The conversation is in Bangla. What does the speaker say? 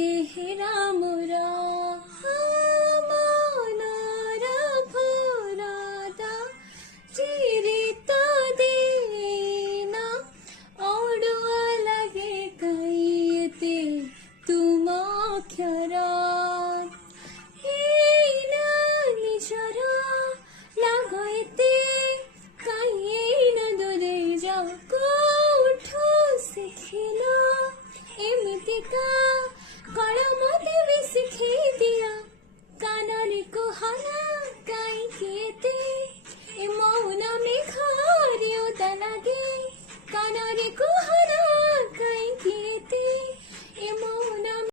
चेहरा मोरा मনৰ ভুলতা চিৰিত দিন অড়ুৱা লাগে কাইতে তুম অক্ষৰা